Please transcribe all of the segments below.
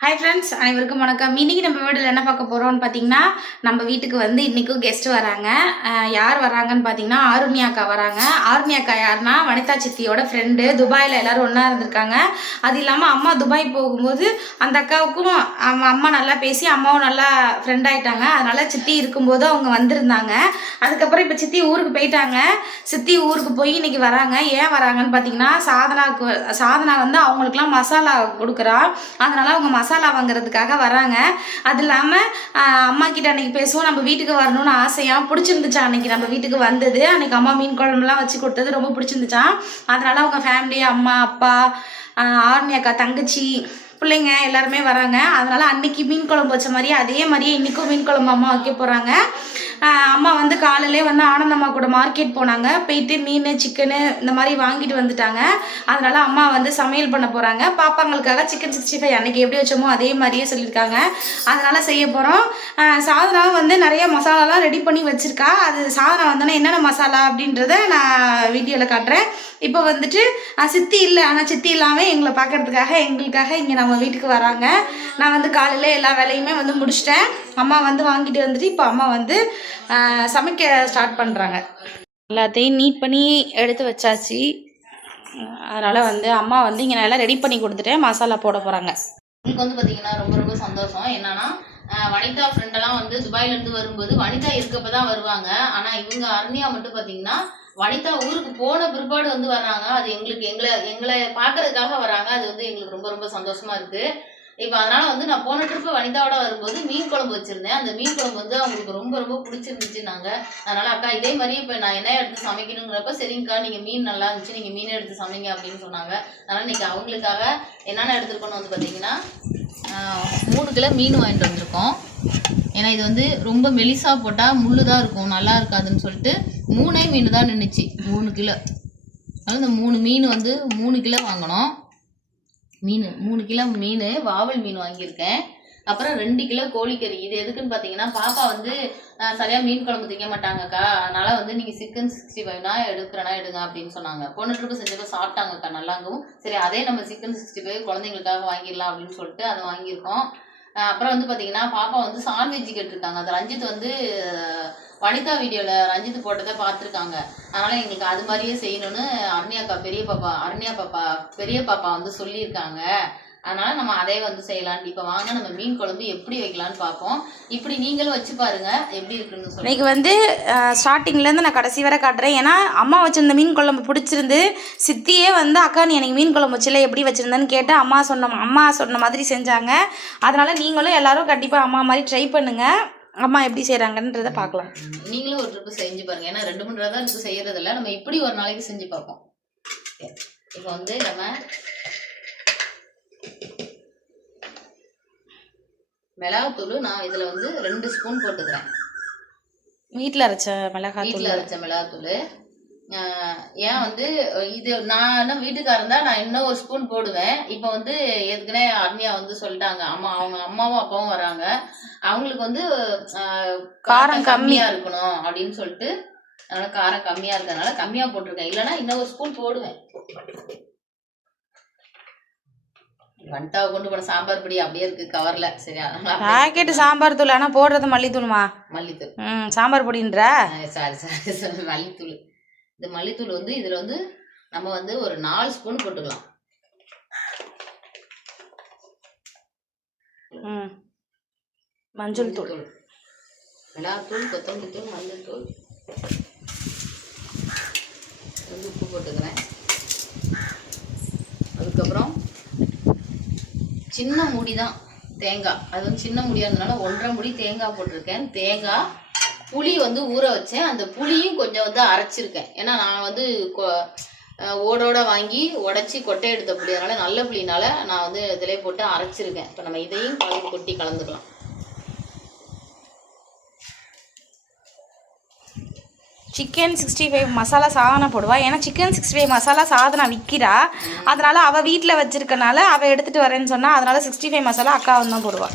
Hi friends அனைவருக்கும் வணக்கம். இன்னைக்கு நம்ம வீட்டில் என்ன பார்க்க போகிறோம்னு பார்த்தீங்கன்னா நம்ம வீட்டுக்கு வந்து இன்றைக்கும் கெஸ்ட் வராங்க. யார் வராங்கன்னு பார்த்தீங்கன்னா ஆருணி அக்கா வராங்க. ஆருணி அக்கா யாருன்னா வனிதா சித்தியோட ஃப்ரெண்டு துபாயில் எல்லோரும் ஒன்றா இருந்திருக்காங்க. அது இல்லாமல் அம்மா துபாய் போகும்போது அந்த அக்காவுக்கும் அவங்க அம்மா நல்லா பேசி அம்மாவும் நல்லா ஃப்ரெண்ட் ஆயிட்டாங்க. அதனால சித்தி இருக்கும்போது அவங்க வந்திருந்தாங்க. அதுக்கப்புறம் இப்போ சித்தி ஊருக்கு போயிட்டாங்க. சித்தி ஊருக்கு போய் இன்றைக்கி வராங்க. ஏன் வராங்கன்னு பார்த்தீங்கன்னா சாதனாவுக்கு சாதனா வந்து அவங்களுக்குலாம் மசாலா கொடுக்குறா. அதனால அவங்க மசாலா வாங்குறதுக்காக வராங்க. அது இல்லாமல் அம்மா கிட்ட அன்னைக்கு பேசுவோம் நம்ம வீட்டுக்கு வரணும்னு ஆசையாக பிடிச்சிருந்துச்சா அன்னைக்கு? நம்ம வீட்டுக்கு வந்தது. அன்னைக்கு அம்மா மீன் குழம்புலாம் வச்சு கொடுத்தது ரொம்ப பிடிச்சிருந்துச்சா? அதனால அவங்க ஃபேமிலி அம்மா அப்பா ஆர்மி ஆர்னி அக்கா தங்கச்சி பிள்ளைங்க எல்லாருமே வராங்க. அதனால அன்னைக்கு மீன் குழம்பு வச்ச மாதிரியே அதே மாதிரியே இன்றைக்கும் மீன் குழம்பு அம்மா வைக்க போகிறாங்க அம்மா வந்து காலையிலே வந்து ஆனந்தம்மா கூட மார்க்கெட் போனாங்க. போயிட்டு மீன் சிக்கனு இந்த மாதிரி வாங்கிட்டு வந்துட்டாங்க. அதனால அம்மா வந்து சமையல் பண்ண போகிறாங்க பாப்பாங்களுக்காக சிக்கன் சிக்ஸ்டி ஃபைவ் அன்னைக்கு எப்படி வச்சோமோ அதே மாதிரியே சொல்லியிருக்காங்க. அதனால செய்ய போகிறோம் சாதனாவும் வந்து நிறைய மசாலாலாம் ரெடி பண்ணி வச்சுருக்கா. அது சாதனா வந்தோன்னா என்னென்ன மசாலா அப்படின்றத நான் வீடியோவில் காட்டுறேன். இப்போ வந்துட்டு சித்தி இல்லை. ஆனால் சித்தி இல்லாமல் எங்களை பார்க்கறதுக்காக எங்களுக்காக இங்கே அவங்க வீட்டுக்கு வராங்க. நான் வந்து காலையில் எல்லா வேலையுமே வந்து முடிச்சிட்டேன். அம்மா வந்து வாங்கிட்டு வந்துட்டு இப்போ அம்மா வந்து சமைக்க ஸ்டார்ட் பண்ணுறாங்க எல்லாத்தையும் நீட் பண்ணி எடுத்து வச்சாச்சு. அதனால் வந்து அம்மா வந்து இங்கே நல்லா ரெடி பண்ணி கொடுத்துட்டேன். மசாலா போட போகிறாங்க எனக்கு வந்து பார்த்தீங்கன்னா ரொம்ப ரொம்ப சந்தோஷம். என்னன்னா வனிதா ஃப்ரெண்டெல்லாம் வந்து துபாயிலேருந்து வரும்போது வனிதா இருக்கப்போ தான் வருவாங்க. ஆனால் இவங்க அருணியா மட்டும் பார்த்தீங்கன்னா வனிதா ஊருக்கு போன பிற்பாடு வந்து வர்றாங்க. அது எங்களுக்கு எங்களை எங்களை பார்க்கறதுக்காக வராங்க அது வந்து எங்களுக்கு ரொம்ப ரொம்ப சந்தோஷமா இருக்கு. இப்போ அதனால வந்து நான் போன ட்ரிப்பு வனிதாவோட வரும்போது மீன் குழம்பு வச்சிருந்தேன். அந்த மீன் குழம்பு வந்து அவங்களுக்கு ரொம்ப ரொம்ப பிடிச்சிருந்துச்சு நாங்க அதனால அக்கா இதே மாதிரி இப்போ நான் என்ன எடுத்து சமைக்கணுங்கிறப்ப சரிங்கக்கா நீங்கள் மீன் நல்லா இருந்துச்சு நீங்கள் மீன் எடுத்து சமைங்க அப்படின்னு சொன்னாங்க. அதனால இன்னைக்கு அவங்களுக்காக என்னென்ன எடுத்துருக்கோன்னு வந்து பார்த்தீங்கன்னா மூணு கிலோ மீன் வாங்கிட்டு வந்திருக்கோம். ஏன்னா இது வந்து ரொம்ப மெலிசா போட்டால் முள்ளு தான் இருக்கும் நல்லா இருக்காதுன்னு சொல்லிட்டு மூணே மீன் தான் நின்றுச்சு மூணு கிலோ. அதனால இந்த மூணு மீன் வந்து மூணு கிலோ வாங்கினோம் மீன் மூணு கிலோ மீன் வாவல் மீன் வாங்கியிருக்கேன். அப்புறம் ரெண்டு கிலோ கோழிக்கறி. இது எதுக்குன்னு பார்த்தீங்கன்னா பாப்பா வந்து சரியாக மீன் குழம்பு திங்க மாட்டாங்கக்கா. அதனால வந்து நீங்கள் சிக்கன் சிக்ஸ்டி ஃபைவ்னா எடுக்கிறனா எடுங்க அப்படின்னு சொன்னாங்க. போன ட்ரிப்பு செஞ்சப்ப சாப்பிட்டாங்கக்கா நல்லாங்கவும். சரி அதே நம்ம சிக்கன் சிக்ஸ்டி ஃபைவ் குழந்தைங்களுக்காக வாங்கிடலாம் அப்படின்னு சொல்லிட்டு அதை வாங்கியிருக்கோம். அப்புறம் வந்து பார்த்தீங்கன்னா பாப்பா வந்து சாண்ட்விச் கேட்டிருக்காங்க அது ரஞ்சித் வந்து வனிதா வீடியோவில் ரஞ்சித் போட்டதை பார்த்துருக்காங்க. அதனால் எங்களுக்கு அது மாதிரியே செய்யணும்னு அருணியாக்கா பெரிய பாப்பா அருணியா பாப்பா பெரிய பாப்பா வந்து சொல்லியிருக்காங்க. அதனால நம்ம அதே வந்து செய்யலாம்னு இப்போ வாங்க நம்ம மீன் குழம்பு எப்படி வைக்கலாம்னு பார்ப்போம். இப்படி நீங்களும் வச்சு பாருங்க எப்படி இருக்குன்னு சொல்லி இன்னைக்கு வந்து ஸ்டார்டிங்லேருந்து நான் கடைசி வரை காட்டுறேன். ஏன்னா அம்மா வச்சிருந்த மீன் குழம்பு பிடிச்சிருந்து சித்தியே வந்து அக்கா நீ எனக்கு மீன் குழம்பு வச்சில எப்படி வச்சிருந்தேன்னு கேட்டு அம்மா சொன்ன அம்மா சொன்ன மாதிரி செஞ்சாங்க. அதனால நீங்களும் எல்லாரும் கண்டிப்பாக அம்மா மாதிரி ட்ரை பண்ணுங்க. அம்ா எப்படி செய்கிறாங்கன்றத பார்க்கலாம். நீங்களும் ஒரு ட்ரிப்பு செஞ்சு பாருங்க. ஏன்னா ரெண்டு மூணு தான் இருக்கு செய்யறது இல்ல நம்ம இப்படி ஒரு நாளைக்கு செஞ்சு பார்ப்போம். இப்போ வந்து நம்ம மிளகாத்தூள் நான் இதுல வந்து ரெண்டு ஸ்பூன் போட்டுக்கிறேன். வீட்டில் அரைச்ச மிளகாய் வீட்டில் அரைச்ச மிளகாத்தூள். ஏன் வந்து இது நான் வீட்டுக்காரர் இருந்தா நான் இன்னும் ஒரு ஸ்பூன் போடுவேன். இப்போ வந்து ஏற்கனவே அருணியா வந்து சொல்லிட்டாங்க. அம்மா அவங்க அம்மாவும் அப்பாவும் வராங்க. அவங்களுக்கு வந்து காரம் கம்மி. கம்மியா இருக்கணும் அப்படின்னு சொல்லிட்டு அதனால காரம் கம்மியா இருக்கிறதுனால கம்மியா போட்டிருக்கேன். இல்லைன்னா இன்னும் ஒரு ஸ்பூன் போடுவேன். வண்டாவை கொண்டு போன சாம்பார் பொடி அப்படியே இருக்கு கவர்ல சரி அதனால அப்படியே பாக்கெட்டு சாம்பார் தூள் ஆனால் போடுறது மல்லித்தூளுமா? மல்லித்தூள். ம் சாம்பார் பொடின்ற? சாரி சாரி சாரி மல்லித்தூள். இந்த மல்லித்தூள் வந்து இதில் வந்து நம்ம வந்து ஒரு நாலு ஸ்பூன் போட்டுக்கலாம். ம் மஞ்சள் தூள். தூள் மிளகாத்தூள் கொத்தமல்லி தூள் மஞ்சள் தூள் வந்து உப்பு போட்டுக்கிறேன். அதுக்கப்புறம் சின்ன முடி தான் தேங்காய் அது வந்து சின்ன முடியாக இருந்தனால ஒன்றரை முடி தேங்காய் போட்டிருக்கேன். தேங்காய் புளி வந்து ஊற வச்சேன். அந்த புளியும் கொஞ்சம் வந்து அரைச்சிருக்கேன். ஏன்னா நான் வந்து கொ- ஓடோட வாங்கி உடச்சி கொட்டை எடுத்த புளி அதனால் நல்ல புளினால நான் வந்து இதிலே போட்டு அரைச்சிருக்கேன். இப்போ நம்ம இதையும் கலந்து கொட்டி கலந்துக்கலாம். சிக்கன் சிக்ஸ்டி ஃபைவ் மசாலா சாதனை போடுவா. ஏன்னா சிக்கன் சிக்ஸ்டி ஃபைவ் மசாலா சாதனை விற்கிறா அதனால அவள் வீட்டில் வச்சிருக்கனால அவள் எடுத்துகிட்டு வரேன்னு சொன்னா அதனால சிக்ஸ்டி ஃபைவ் மசாலா அக்கா வந்து தான் போடுவா.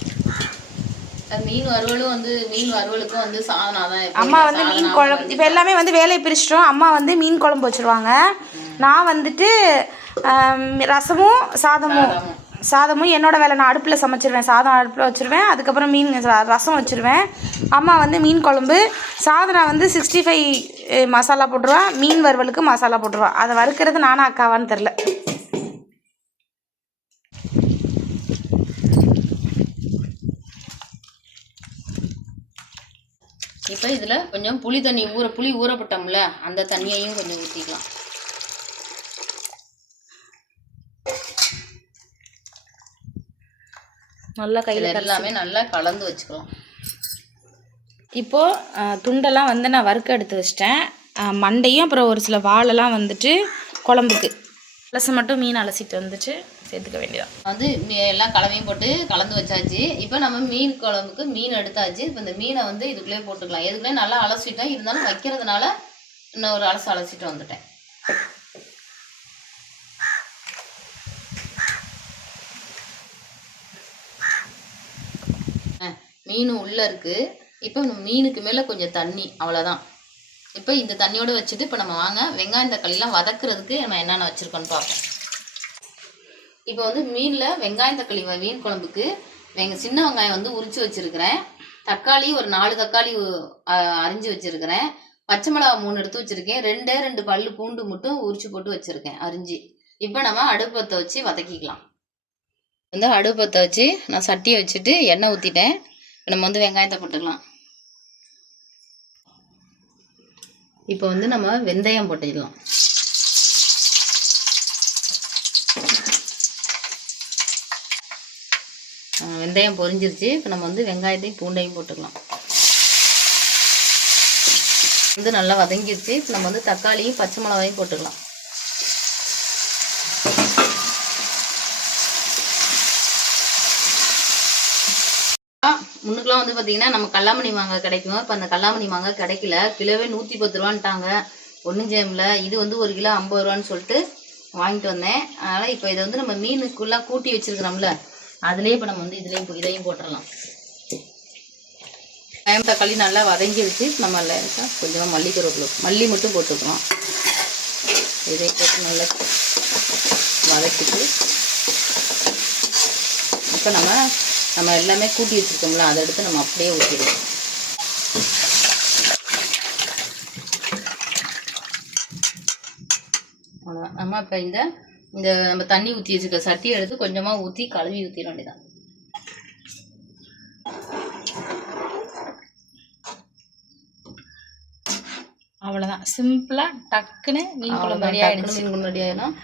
அது மீன் வறுவலும் வந்து மீன் வறுவலுக்கும் வந்து சாதனா தான். அம்மா வந்து மீன் குழம்பு இப்போ எல்லாமே வந்து வேலையை பிரிச்சிட்டோம். அம்மா வந்து மீன் குழம்பு வச்சிருவாங்க. நான் வந்துட்டு ரசமும் சாதமும். சாதமும். என்னோடய வேலை. நான் அடுப்பில் சமைச்சிருவேன். சாதம் அடுப்பில் வச்சுருவேன். அதுக்கப்புறம் மீன் ர- ரசம் வச்சுருவேன். அம்மா வந்து மீன் குழம்பு. சாதனா வந்து சிக்ஸ்டி ஃபைவ் மசாலா போட்டுருவா. மீன் வறுவலுக்கு மசாலா போட்டுருவா. அதை வறுக்கிறது நானும் அக்காவான்னு தெரில இப்போ இதில் கொஞ்சம் புளி தண்ணி ஊற புளி ஊறப்பட்டோம்ல அந்த தண்ணியையும் கொஞ்சம் ஊற்றிக்கலாம் நல்லா கையில் எல்லாமே நல்லா கலந்து வச்சுக்கலாம். இப்போது துண்டெல்லாம் வந்து நான் வறுக்க எடுத்து வச்சிட்டேன். மண்டையும் அப்புறம் ஒரு சில வாழெல்லாம் வந்துட்டு குழம்புக்கு. ப்ளஸ் மட்டும் மீன் அலசிட்டு வந்துட்டு சேர்த்துக்க வேண்டியதான் வந்து எல்லாம் கலவையும் போட்டு கலந்து வச்சாச்சு. இப்போ நம்ம மீன் குழம்புக்கு மீன் எடுத்தாச்சு. இப்போ இந்த மீனை வந்து இதுக்குள்ளே போட்டுக்கலாம். எதுக்குள்ளே நல்லா அலசிட்டேன் இருந்தாலும் வைக்கிறதுனால இன்னும் ஒரு அலசு அலசிட்டு வந்துட்டேன். மீன் உள்ளே இருக்குது இப்போ நம்ம மீனுக்கு மேலே கொஞ்சம் தண்ணி அவ்வளோதான் இப்போ இந்த தண்ணியோடு வச்சுட்டு இப்போ நம்ம வாங்க. வெங்காயம் தக்காளிலாம் வதக்குறதுக்கு நம்ம என்னென்ன வச்சுருக்கோன்னு பார்ப்போம். இப்போ வந்து மீனில் வெங்காயம் தக்காளி வ- மீன் குழம்புக்கு வெங்க சின்ன வெங்காயம் வந்து உரிச்சு வச்சுருக்கிறேன். தக்காளி ஒரு நாலு தக்காளி அரிஞ்சு வச்சுருக்கிறேன். பச்சை மிளகா மூணு எடுத்து வச்சுருக்கேன். ரெண்டே ரெண்டு பல்லு பூண்டு மட்டும் உரிச்சு போட்டு வச்சுருக்கேன் அரிஞ்சு. இப்போ நம்ம அடுப்பத்தை வச்சு வதக்கிக்கலாம். வந்து அடுப்பத்தை வச்சு நான் சட்டியை வச்சுட்டு எண்ணெய் ஊற்றிட்டேன் நம்ம வந்து வெங்காயத்தை போட்டுக்கலாம். இப்போ வந்து நம்ம வெந்தயம் போட்டுக்கலாம். வெந்தயம் பொரிஞ்சிருச்சு. இப்போ நம்ம வந்து வெங்காயத்தையும் பூண்டையும் போட்டுக்கலாம். வந்து நல்லா வதங்கிருச்சு. இப்போ நம்ம வந்து தக்காளியும் பச்சை மிளகாயும் போட்டுக்கலாம். முன்னுக்கெல்லாம் வந்து பார்த்தீங்கன்னா நம்ம கல்லாமணி மாங்காய் கிடைக்கும் இப்போ அந்த கல்லாமணி மாங்காய் கிடைக்கல. கிலோவே நூற்றி பத்து ரூபான்ட்டாங்க ஒன்றும் ஜெயமில் இது வந்து ஒரு கிலோ ஐம்பது ரூபான்னு சொல்லிட்டு வாங்கிட்டு வந்தேன். அதனால் இப்போ இதை வந்து நம்ம மீனுக்குள்ளே கூட்டி வச்சிருக்கிறோம்ல அதுலேயே இப்போ நம்ம வந்து இதுலேயும் இதையும் போட்டுடலாம். வெங்காயம் தக்காளி நல்லா வதங்கிடுச்சு நம்ம லேசாக கொஞ்சமாக மல்லி கருவேப்பிலை மல்லி மட்டும் போட்டுக்கிறோம் இதை போட்டு நல்லா வதக்கிட்டு இப்போ நம்ம நம்ம எல்லாமே கூட்டி வச்சுருக்கோம்ல அதை எடுத்து நம்ம அப்படியே ஊற்றிடுவோம் நம்ம இப்போ இந்த இந்த நம்ம தண்ணி ஊற்றி வச்சுருக்க சட்டியை எடுத்து கொஞ்சமாக ஊற்றி கழுவி ஊற்றிட வேண்டியதான் அவ்வளோதான் சிம்பிளாக டக்குன்னு மீன் குழம்பு ரெடி ஆகிடுச்சு மீன் முன்னாடி ஆயிடும். ஆஹ்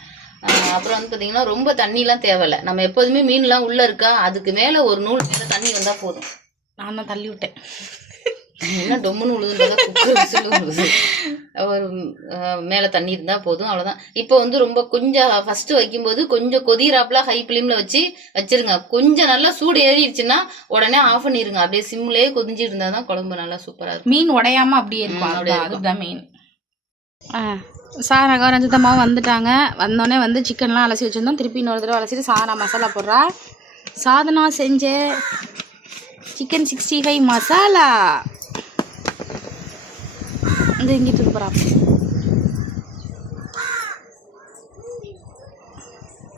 அப்புறம் வந்து பார்த்தீங்கன்னா ரொம்ப தண்ணிலாம் தேவையில்ல. நம்ம எப்போதுமே மீன்லாம் உள்ளே இருக்கா அதுக்கு மேலே ஒரு நூல் மேலே தண்ணி வந்தால் போதும். நான் தான் தள்ளி விட்டேன். என்ன டொம்முன்னு உழுதுன்றதா ஒரு மேலே தண்ணி இருந்தால் போதும் அவ்வளோதான் இப்போ வந்து ரொம்ப கொஞ்சம் ஃபஸ்ட்டு வைக்கும்போது கொஞ்சம் கொதிராப்புல ஹை ஃப்ளேமில் வச்சு வச்சிருங்க. கொஞ்சம் நல்லா சூடு ஏறிடுச்சுன்னா உடனே ஆஃப் பண்ணிடுங்க அப்படியே சிம்லேயே கொதிஞ்சு இருந்தால் தான் குழம்பு நல்லா சூப்பராக இருக்கும். மீன் உடையாம அப்படியே இருக்கும். அதுதான் அதுதான் சார் சாரகா ரஞ்சிதம்மாவும் வந்துட்டாங்க. வந்தோடனே வந்து சிக்கன்லாம் அலசி வச்சுருந்தோம். திருப்பி இன்னொரு தடவை அலசிட்டு சாதனா மசாலா போடுறா. சாதனா செஞ்ச சிக்கன் சிக்ஸ்டி ஃபைவ் மசாலா. இந்த இங்கே தூக்குறா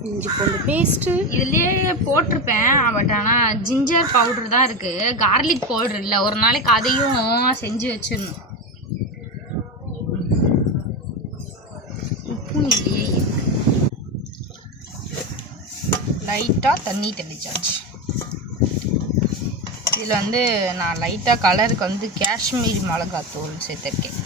இஞ்சி பூண்டு பேஸ்ட்டு இதுலேயே போட்டிருப்பேன். பட் ஆனால் ஜிஞ்சர் பவுட்ரு தான் இருக்குது கார்லிக் பவுடர் இல்லை. ஒரு நாளைக்கு அதையும் செஞ்சு வச்சிடணும். இல்லையே இருக்கு லைட்டாக தண்ணி தெளிச்சாச்சு. இதில் வந்து நான் லைட்டாக கலருக்கு வந்து காஷ்மீரி மிளகாத்தூள் சேர்த்துருக்கேன்.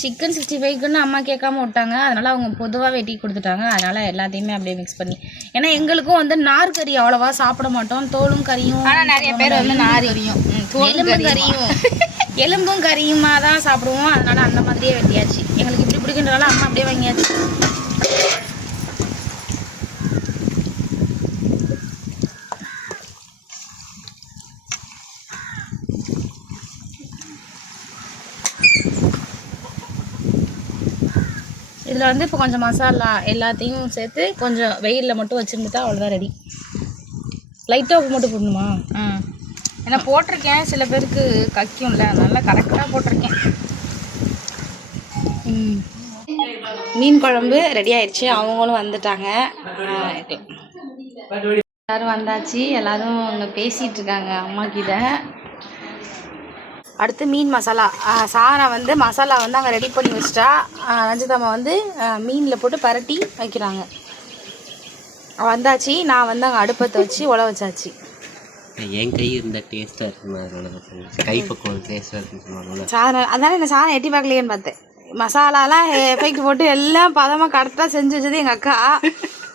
சிக்கன் சிக்ஸ்டி ஃபைவ்க்குன்னு அம்மா கேட்காம விட்டாங்க. அதனால் அவங்க பொதுவாக வெட்டி கொடுத்துட்டாங்க. அதனால் எல்லாத்தையுமே அப்படியே மிக்ஸ் பண்ணி. ஏன்னா எங்களுக்கும் வந்து நார் கறி அவ்வளோவா சாப்பிட மாட்டோம். தோலும் கறியும் ஆனால் நிறைய பேர் வந்து நாரி கறியும். எலும்பு கறியும். எலும்பும் கறியுமா தான் சாப்பிடுவோம். அதனால அந்த மாதிரியே வெட்டியாச்சு. எங்களுக்கு இப்படி பிடிக்கின்றனால அம்மா அப்படியே வாங்கியாச்சு. இதில் வந்து இப்போ கொஞ்சம் மசாலா எல்லாத்தையும் சேர்த்து கொஞ்சம் வெயிலில் மட்டும் வச்சுருந்துட்டா அவ்வளோதான் ரெடி லைட்டாக உப்பு மட்டும் போடணுமா? ம் ஏன்னா போட்டிருக்கேன் சில பேருக்கு கக்கியும்ல அதனால கரெக்டாக போட்டிருக்கேன். ம். மீன் குழம்பு ரெடி ஆயிடுச்சு. அவங்களும் வந்துட்டாங்க. எல்லாரும் வந்தாச்சு. எல்லாரும் அங்கே பேசிகிட்டு இருக்காங்க அம்மா கிட்ட. அடுத்து மீன் மசாலா. ஆஹ் சாரா வந்து மசாலா வந்து அங்கே ரெடி பண்ணி வச்சிட்டா. ரஞ்சிதம்மா வந்து மீனில் போட்டு பரட்டி வைக்கிறாங்க. வந்தாச்சு. நான் வந்து அங்கே அடுப்பத்தை வச்சு உழ வச்சாச்சு. என் கை இருந்த டேஸ்ட்டாக இருக்குன்னு அதனால கை பக்கம் டேஸ்ட்டாக இருக்குன்னு சொன்னாங்கல்ல சாதம் அதானே என்ன சாதம் எட்டி பார்க்கலையேன்னு பார்த்தேன். மசாலாலாம் எஃபெக்ட் போட்டு எல்லாம் பதமாக கரெக்டாக செஞ்சு வச்சது எங்கள் அக்கா.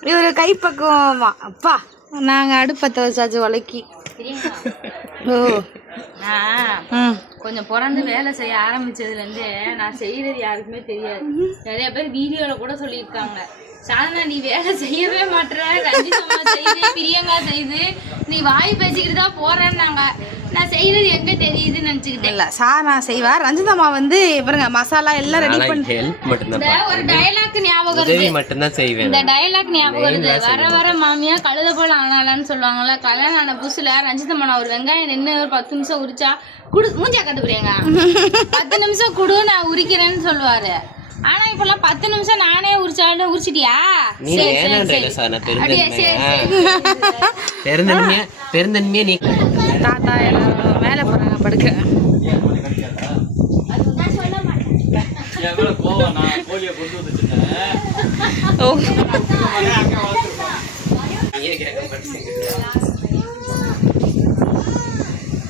இவர் கைப்பக்குவமா அப்பா நாங்கள் அடுப்பத்தை வச்சாச்சு உலக்கி ஓ. கொஞ்சம் பிறந்து வேலை செய்ய ஆரம்பிச்சதுலேருந்து நான் செய்யறது யாருக்குமே தெரியாது. நிறைய பேர் வீடியோல கூட சொல்லியிருக்காங்க. சாதனா நீ வேலை செய்யவே மாட்ற. ரஞ்சிதம்மா செய்யுது பிரியங்கா செய்யுது நீ வாய் பேசிக்கிட்டு தான் போறேன்னாங்க. நான் செய்யறது எங்க தெரியுதுன்னு நினச்சிக்கிட்டேன். இல்லை சாரா செய்வா. ரஞ்சிதம்மா வந்து பாருங்க மசாலா எல்லாம் ரெடி பண்ணி ஹெல்ப் இந்த ஒரு. டயலாக் ஞாபகம் வருது. மட்டும்தான் செய்வேன் இந்த டயலாக் ஞாபகம் வருது. வர வர மாமியா கழுத போல ஆனாலான்னு சொல்லுவாங்கல்ல. கல்யாணம் ஆன புதுசுல ரஞ்சிதம்மா நான் ஒரு வெங்காயம் நின்று ஒரு பத்து நிமிஷம் உரிச்சா குடு மூஞ்சா கட்டு போறீங்க பத்து நிமிஷம் குடு நான் உரிக்கிறேன்னு சொல்லுவாரு. ஆனா இப்பெல்லாம் பத்து நிமிஷம் நானே உரிச்சாலும் உரிச்சிட்டியா? நீ வேணான்றல சரி. நான் பெருந்தன்மையா பெருந்தன்மையா பெருந்தன்மையா நீ. தாத்தா எல்லாரும் மேலே போகிறாங்க படுக்க.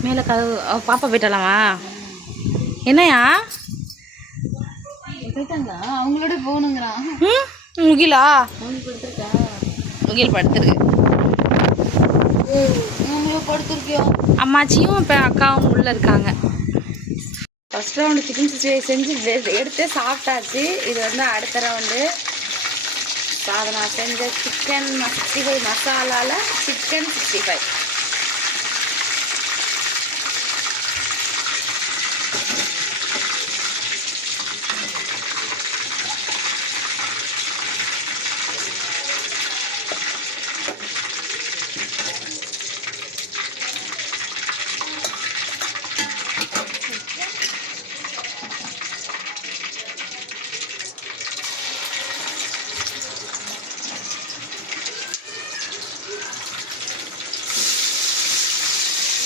மேலே கதவு பாப்பா போயிட்டலாமா என்னையா? போயிட்டாங்க அவங்களோட போகணுங்கிறான். முகிலா? முகில் படுத்துருக்கு. படுத்திருக்கியோ அம்மாச்சியும் இப்போ அக்காவும் உள்ளே இருக்காங்க. ஃபர்ஸ்ட் ரவுண்டு சிக்கன் சிக்ஸ்டி செஞ்சு எடுத்து சாப்பிட்டாச்சு. இது வந்து அடுத்த ரவுண்டு சாதனா செஞ்ச சிக்கன் சிக்ஸ்டி ஃபைவ் மசாலாவில் சிக்கன் சிக்ஸ்டி ஃபைவ்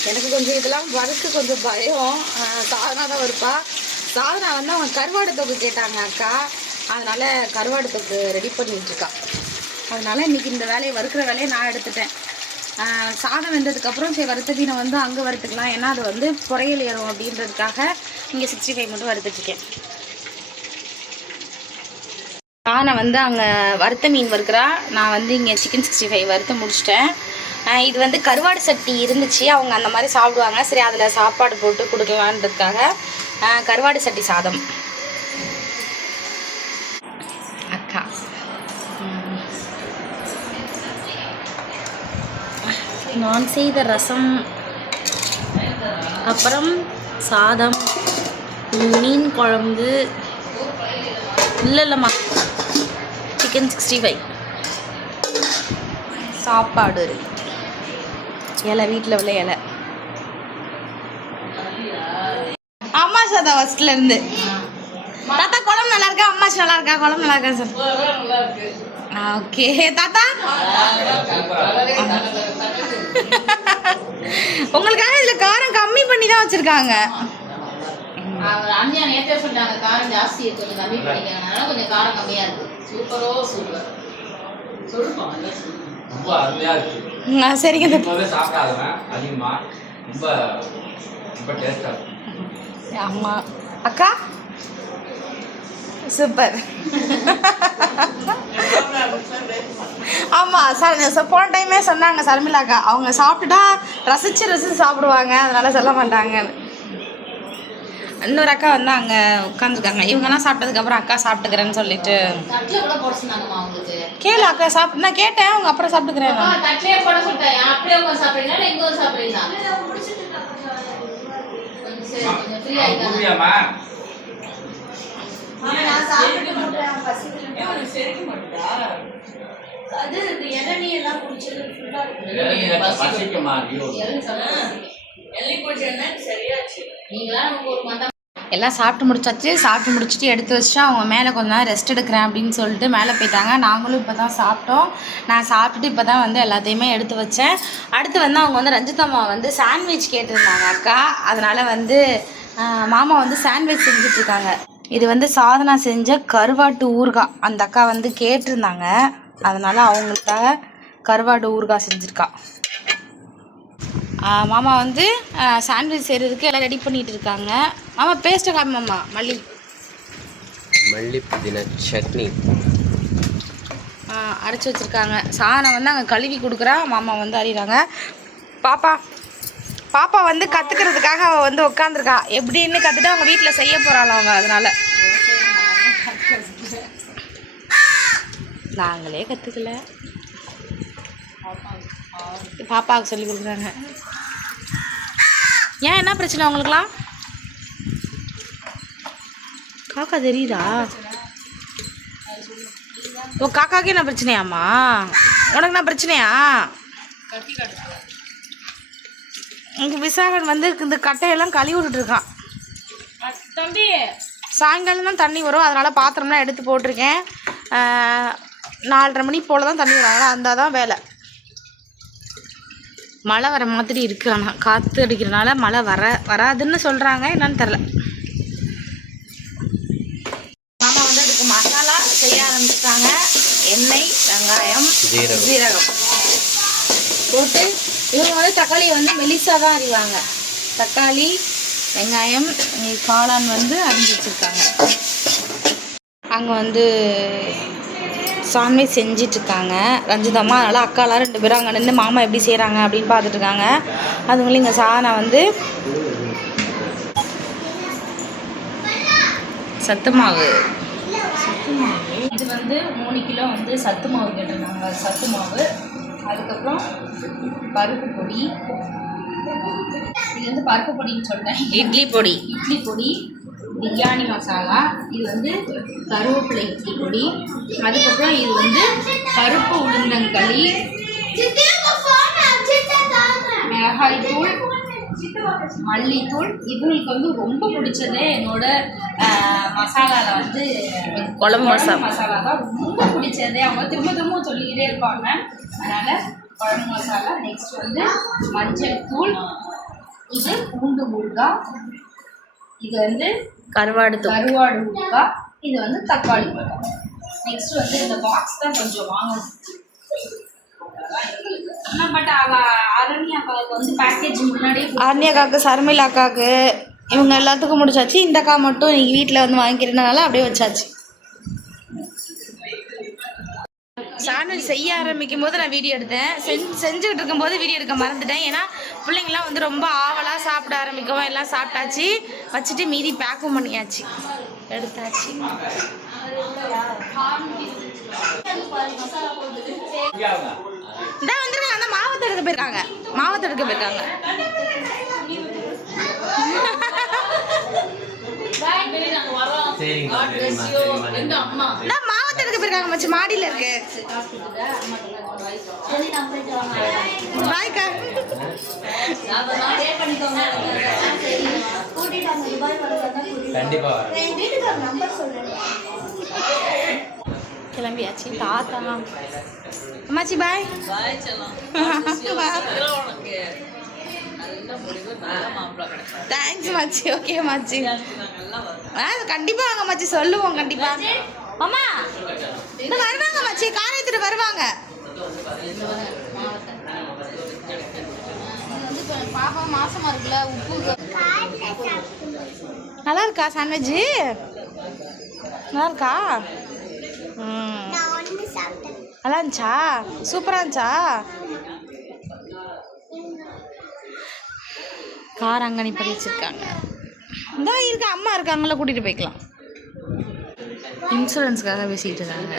எனக்கு கொஞ்சம் இதெல்லாம் வறுக்க கொஞ்சம் பயம். சாதனா தான் வருப்பா. சாதனா வந்து அவங்க கருவாடு தொக்கு கேட்டாங்க அக்கா. அதனால கருவாடு தொக்கு ரெடி பண்ணிட்டுருக்கா அதனால் அதனால இன்னைக்கு இந்த வேலையை வறுக்கிற வேலையை நான் எடுத்துட்டேன். சாதம் வெந்ததுக்கப்புறம் சரி வறுத்த மீனை வந்து அங்கே வறுத்துக்கலாம். ஏன்னா அது வந்து புறையல் ஏறும் அப்படின்றதுக்காக இங்கே சிக்ஸ்டி ஃபைவ் மட்டும் வறுத்துட்ருக்கேன் நான் வந்து அங்கே வறுத்த மீன் வறுக்கிறா. நான் வந்து இங்கே சிக்கன் சிக்ஸ்டி ஃபைவ் வறுத்து முடிச்சிட்டேன். இது வந்து கருவாடு சட்டி இருந்துச்சு. அவங்க அந்த மாதிரி சாப்பிடுவாங்க. சரி அதில் சாப்பாடு போட்டு கொடுக்கலான்றதுக்காக கருவாடு சட்டி சாதம். அக்கா. நான் செய்த ரசம். அப்புறம் சாதம். மீன் குழம்பு. இல்லை இல்லைம்மா. சிக்கன் சிக்ஸ்டி ஃபைவ் சாப்பாடு. இருக்கு இலை வீட்டில் உள்ள இலை. அம்மா சாதா ஃபர்ஸ்ட்ல இருந்து. தாத்தா குழம்பு நல்லா இருக்கா? அம்மா நல்லா இருக்கா? குழம்பு நல்லா இருக்கா சார்? ஓகே தாத்தா? உங்களுக்காக இதுல காரம் கம்மி பண்ணி தான் வச்சிருக்காங்க. அவர் அண்ணியா நேத்தே சொல்லிட்டாங்க காரம் ஜாஸ்தி இருக்கு கொஞ்சம் கம்மி பண்ணிக்காங்க அதனால கொஞ்சம் காரம் கம்மியா இருக்கு சூப்பரோ சூப்பர் ரொம்ப அருமையா இருக்கு. ஆ, சரிங்க சாப்பிடாதவன் ரொம்ப ரொம்ப அம்மா அக்கா? சூப்பர் ஆமாம் சார் போன டைமே சொன்னாங்க சர்மிளாக்கா அவங்க சாப்பிட்டுட்டா ரசித்து ரசித்து சாப்பிடுவாங்க. அதனால சொல்ல மாட்டாங்கன்னு. இன்னொரு அக்கா வந்து அங்கே உட்காந்துருக்காங்க இவங்கெல்லாம் சாப்பிட்டதுக்கப்புறம் அக்கா சாப்பிட்டுக்கிறேன்னு சொல்லிட்டு கேளு அக்கா சாப்பிட்டு நான் கேட்டேன் அவங்க அப்புறம் சாப்பிட்டுக்கிறேன் அப்பா, தட்டுலயே போட சொல்லிட்டேன் அப்படியே உட்காந்து சாப்பிடுறீங்களா இல்லை இங்க வந்து சாப்பிடுறீங்களா? கொஞ்சம் சரி கொஞ்சம் ஃப்ரீ ஆயிட்டாங்க. ஊதியாமா நீங்களா நமக்கு ஒரு மந்தம் எல்லாம் சாப்பிட்டு முடிச்சாச்சு. சாப்பிட்டு முடிச்சுட்டு எடுத்து வச்சுட்டு அவங்க மேலே கொஞ்ச நேரம் ரெஸ்ட் எடுக்கிறேன் அப்படின்னு சொல்லிட்டு மேலே போயிட்டாங்க. நாங்களும் இப்போ தான் சாப்பிட்டோம். நான் சாப்பிட்டுட்டு இப்போ தான் வந்து எல்லாத்தையுமே எடுத்து வச்சேன். அடுத்து வந்து அவங்க வந்து ரஞ்சிதம்மா வந்து சாண்ட்விச் கேட்டிருந்தாங்க அக்கா. அதனால் வந்து மாமா வந்து சாண்ட்விச் செஞ்சிட்ருக்காங்க இது வந்து சாதனா செஞ்ச கருவாட்டு ஊறுகாய். அந்த அக்கா வந்து கேட்டிருந்தாங்க. அதனால் அவங்களுக்காக கருவாடு ஊறுகாய் செஞ்சுருக்கா. மாமா வந்து சாண்ட்விச் செய்கிறதுக்கு எல்லாம் ரெடி பண்ணிட்டு இருக்காங்க. மாமா பேஸ்ட்டை காமி மாமா மல்லி. மல்லி புதினா சட்னி. அரைச்சி வச்சுருக்காங்க. சாணை வந்து அங்கே கழுவி கொடுக்குறா. மாமா வந்து அறிகிறாங்க பாப்பா பாப்பா வந்து கற்றுக்கிறதுக்காக அவள் வந்து உட்காந்துருக்கா எப்படின்னு கற்றுட்டு அவங்க வீட்டில் செய்ய போகிறாள் அவங்க அதனால. நாங்களே கற்றுக்கல பாப்பாவுக்கு சொல்லி கொடுக்குறாங்க. ஏன் என்ன பிரச்சனை உங்களுக்குலாம் காக்கா தெரியுதா? ஓ காக்காக்கு என்ன பிரச்சனையாம்மா? உனக்கு என்ன பிரச்சனையா? இங்கே விசாகன் வந்து இந்த கட்டையெல்லாம் கழுவி விட்டுட்டு இருக்கான். தம்பி. சாயங்காலம் தான் தண்ணி வரும். அதனால் பாத்திரம்லாம் எடுத்து போட்டிருக்கேன். நாலரை மணி போல் தான் தண்ணி வரும். அதனால் அந்த தான் வேலை. மழை வர மாதிரி இருக்கு. ஆனால் காற்று அடிக்கிறனால மழை வர வராதுன்னு சொல்கிறாங்க என்னன்னு தெரில மாமா வந்து அதுக்கு மசாலா செய்ய ஆரம்பிச்சிட்டாங்க. எண்ணெய் வெங்காயம் ஜீரகம். போட்டு இவங்க வந்து தக்காளியை வந்து மெலிசாக தான் அறிவாங்க தக்காளி வெங்காயம் காளான் வந்து அரிஞ்சு வச்சுருக்காங்க. அங்கே வந்து சாமி செஞ்சிட்ருக்காங்க. ரஞ்சிதம்மா அதனால் அக்காலாம் ரெண்டு பேரும் அங்கே நின்று மாமா எப்படி செய்கிறாங்க அப்படின்னு பார்த்துட்டு இருக்காங்க அதுங்களும் இங்கே சாதனை வந்து சத்து மாவு இது வந்து மூணு கிலோ வந்து சத்து மாவு கேட்டிருந்தாங்க. சத்து மாவு அதுக்கப்புறம் பருப்பு பொடி. இது வந்து பருப்பு பொடின்னு சொல்லிட்டேன் இட்லி பொடி. இட்லி பொடி. பிரியாணி மசாலா இது வந்து கருவேப்பிலை பொடி அதுக்கப்புறம் இது வந்து பருப்பு உளுந்தங்களி மிளகாய் தூள் மல்லித்தூள். இவங்களுக்கு வந்து ரொம்ப பிடிச்சதே என்னோட ஆஹ், மசாலால வந்து குழம்பு மசாலா. மசாலா தான் ரொம்ப பிடிச்சதே. அவங்க திரும்ப திரும்ப சொல்லிக்கிட்டே இருப்பாங்க. அதனால குழம்பு மசாலா நெக்ஸ்ட் வந்து மஞ்சள் தூள் இது பூண்டு ஊறுகாய் இது வந்து கருவாடு கருவாடு ஊறுகாய் இது வந்து தக்காளி நெக்ஸ்ட் வந்து இந்த பாக்ஸ் தான் கொஞ்சம் வாங்கணும். பட் அவ அரண்யா அக்காவுக்கு வந்து பேக்கேஜ் முன்னாடியே அரண்யா அக்காவுக்கு சர்மிளா அக்காவுக்கு இவங்க எல்லாத்துக்கும் முடிச்சாச்சு. இந்த அக்கா மட்டும் இன்னைக்கு வீட்டில் வந்து வாங்கிக்கிறதுனால அப்படியே வச்சாச்சு. சேனல் செய்ய ஆரம்பிக்கும் போது நான் வீடியோ எடுத்தேன். செஞ்சு செஞ்சுக்கிட்டு இருக்கும்போது வீடியோ எடுக்க மறந்துட்டேன். ஏன்னா பிள்ளைங்களாம் வந்து ரொம்ப ஆவலாக சாப்பிட ஆரம்பிக்கவும் எல்லாம் சாப்பிட்டாச்சு. வச்சுட்டு மீதி பேக்கும் பண்ணியாச்சு. எடுத்தாச்சு. இந்த வந்துருக்காங்க அந்த மாவத்தை எடுக்க போயிருக்காங்க. மாவத்தை எடுக்க போயிருக்காங்க. சரிங்கம்மா போயிருக்காங்க மச்சி மாடியில் இருக்கு. பாய்க்கா கண்டிப்பா கிளம்பியாச்சு தாத்தா. அம்மாச்சி பாய் தேங்க்ஸ் மச்சி. ஓகே மச்சி. ஆ கண்டிப்பா வாங்க மச்சி. சொல்லுவோம் கண்டிப்பா. அம்மா இந்த வருவாங்க மச்சி கார் எடுத்துட்டு வருவாங்க. பாப்பா மாசமா இருக்குல்ல உப்பு நல்லா இருக்கா சாண்ட்விட்ஜு நல்லா இருக்கா ம். நல்லா இருந்துச்சா? சூப்பராக இருந்துச்சா? கார் அங்கே நிப்படி வச்சுருக்காங்க. இந்த இருக்க அம்மா இருக்காங்கள கூட்டிகிட்டு போய்க்கலாம். இன்சூரன்ஸ்க்காக பேசிகிட்டு இருக்காங்க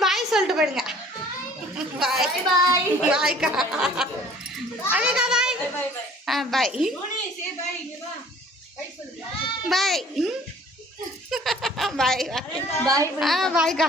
பாய் சொல்லிட்டு போயிடுங்க. பாய் பாய் பாய்க்கா பாய் ஆ பாய் பாய் பாய் பாய் ஆ பாய்க்கா